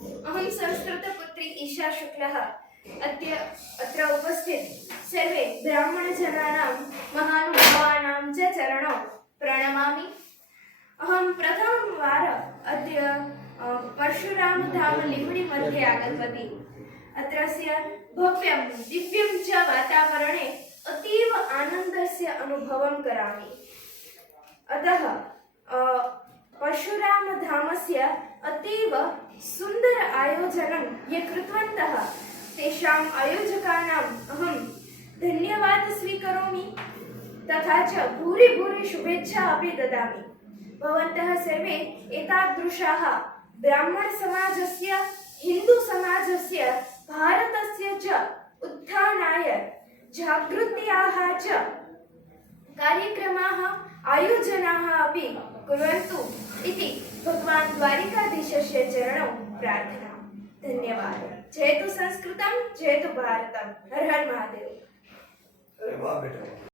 अहं संस्कृतपुत्री ईशा शुक्लः अद्य अत्र उपस्थित सर्वे ब्राह्मणजनानां महानुभावानां च चरणौ प्रणमामि। अहं प्रथमवार अद्य परशुरामधाम लिम्बडि मध्ये आगतवती। अत्रस्य भव्यं दिव्यं च वातावरणे अतीव आनन्दस्य अनुभवं करोमि। अतः परशुरामधामस्य अतीव सुन्दर आयोजनं ये कृतवन्तः तेषाम् आयोजकानाम् अहं धन्यवादं स्वीकरोमि तथा च भूरि भूरि शुभेच्छा अपि ददामि। भवन्तः सर्वे एतादृशाः ब्राह्मणसमाजस्य हिन्दुसमाजस्य भारतस्य च उत्थानाय जागृत्याः च कार्यक्रमाः आयोजनाः अपि कुर्वन्तु इति भगवान् द्वारिकाधीशस्य चरणौ प्रार्थना। धन्यवादः। जयतु संस्कृतं, जयतु भारतम्। हर हर महादेव। अरे वाह बेटा।